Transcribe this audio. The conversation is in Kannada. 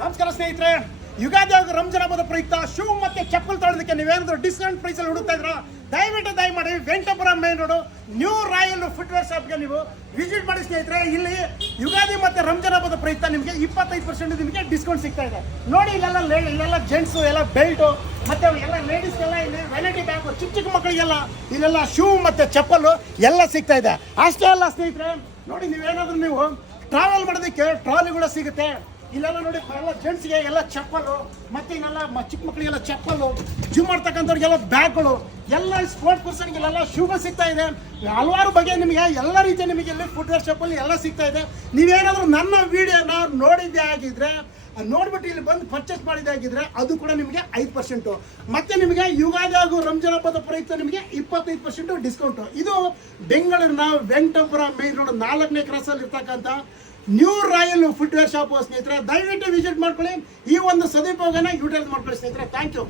ನಮಸ್ಕಾರ ಸ್ನೇಹಿತರೆ, ಯುಗಾದಿ ಹಾಗೂ ರಂಜಾನ್ ಹಬ್ಬದ ಪ್ರಯುಕ್ತ ಶೂ ಮತ್ತೆ ಚಪ್ಪಲ್ ತೊಗೊಳೋದಕ್ಕೆ ನೀವೇನಾದ್ರೂ ಡಿಸ್ಕೌಂಟ್ ಪ್ರೈಸ್ ಅಲ್ಲಿ ಹುಡುಕ್ತಾ ಇದ್ರ ದಯಮಾಡಿ Venkatapura main road new royal footwear ಶಾಪ್ಗೆ ನೀವು ವಿಸಿಟ್ ಮಾಡಿ ಸ್ನೇಹಿತರೆ. ಇಲ್ಲಿ ಯುಗಾದಿ ಮತ್ತೆ ರಂಜಾನ್ ಹಬ್ಬದ ಪ್ರಯುಕ್ತ ನಿಮಗೆ 25% ನಿಮಗೆ ಡಿಸ್ಕೌಂಟ್ ಸಿಗ್ತಾ ಇದೆ. ನೋಡಿ ಇಲ್ಲೆಲ್ಲ ಜೆಂಟ್ಸ್ ಎಲ್ಲ ಬೆಲ್ಟ್ ಮತ್ತೆ ಎಲ್ಲ ಲೇಡೀಸ್ ಎಲ್ಲ ಇಲ್ಲಿ ವೆರೈಟಿ ಬ್ಯಾಗ್ ಚಿಕ್ಕ ಮಕ್ಕಳಿಗೆಲ್ಲ ಇಲ್ಲೆಲ್ಲ ಶೂ ಮತ್ತೆ ಚಪ್ಪಲು ಎಲ್ಲ ಸಿಗ್ತಾ ಇದೆ. ಅಷ್ಟೇ ಅಲ್ಲ ಸ್ನೇಹಿತರೆ, ನೋಡಿ ನೀವೇನಾದ್ರೂ ನೀವು ಟ್ರಾವೆಲ್ ಮಾಡೋದಕ್ಕೆ ಟ್ರಾಲಿ ಕೂಡ ಸಿಗುತ್ತೆ. ಇಲ್ಲೆಲ್ಲ ನೋಡಿ ಎಲ್ಲ ಜೆಂಟ್ಸ್ಗೆ ಎಲ್ಲ ಚಪ್ಪಲು ಮತ್ತೆ ಇನ್ನೆಲ್ಲ ಚಿಕ್ಕ ಮಕ್ಕಳಿಗೆಲ್ಲ ಚಪ್ಪಲು, ಜಿಮ್ ಮಾಡ್ತಕ್ಕಂಥವ್ರಿಗೆಲ್ಲ ಬ್ಯಾಗ್ಗಳು, ಎಲ್ಲ ಸ್ಪೋರ್ಟ್ಸ್ ಪರ್ಸನ್ಗೆಲ್ಲ ಶೂಗಳು ಸಿಗ್ತಾ ಇದೆ. ಹಲವಾರು ಬಗೆ ನಿಮಗೆ ಎಲ್ಲ ರೀತಿಯ ನಿಮಗೆ ಇಲ್ಲಿ ಫುಟ್ವೇರ್ ಶಾಪಲ್ಲಿ ಎಲ್ಲ ಸಿಗ್ತಾ ಇದೆ. ನೀವೇನಾದರೂ ನನ್ನ ವಿಡಿಯೋನ ನೋಡಿದ್ದೇ ಆಗಿದ್ರೆ ನೋಡ್ಬಿಟ್ಟು ಇಲ್ಲಿ ಬಂದು ಪರ್ಚೇಸ್ ಮಾಡಿದ್ದೇ ಆಗಿದ್ರೆ ಅದು ಕೂಡ ನಿಮಗೆ 5%. ಮತ್ತೆ ನಿಮಗೆ ಯುಗಾದಿ ಹಾಗೂ ರಂಜಾನ್ ಹಬ್ಬದ ಪ್ರಯುಕ್ತ ನಿಮಗೆ 25% ಡಿಸ್ಕೌಂಟು. ಇದು ಬೆಂಗಳೂರಿನ ವೆಂಕಟಪುರ ಮೇನ್ ರೋಡ್ 4ನೇ ಕ್ರಾಸಲ್ಲಿ ಇರ್ತಕ್ಕಂಥ ನ್ಯೂ ರಾಯಲ್ ಫುಟ್ವೇರ್ ಶಾಪ್ ಸ್ನೇಹಿತರೆ. ದಯವಿಟ್ಟು ವಿಸಿಟ್ ಮಾಡ್ಕೊಳ್ಳಿ. ಈ ಒಂದು ಸದುಪಯೋಗನ ಯೂಟಿಲೈಸ್ ಮಾಡ್ಕೊಳ್ಳಿ ಸ್ನೇಹಿತರೆ. Thank you.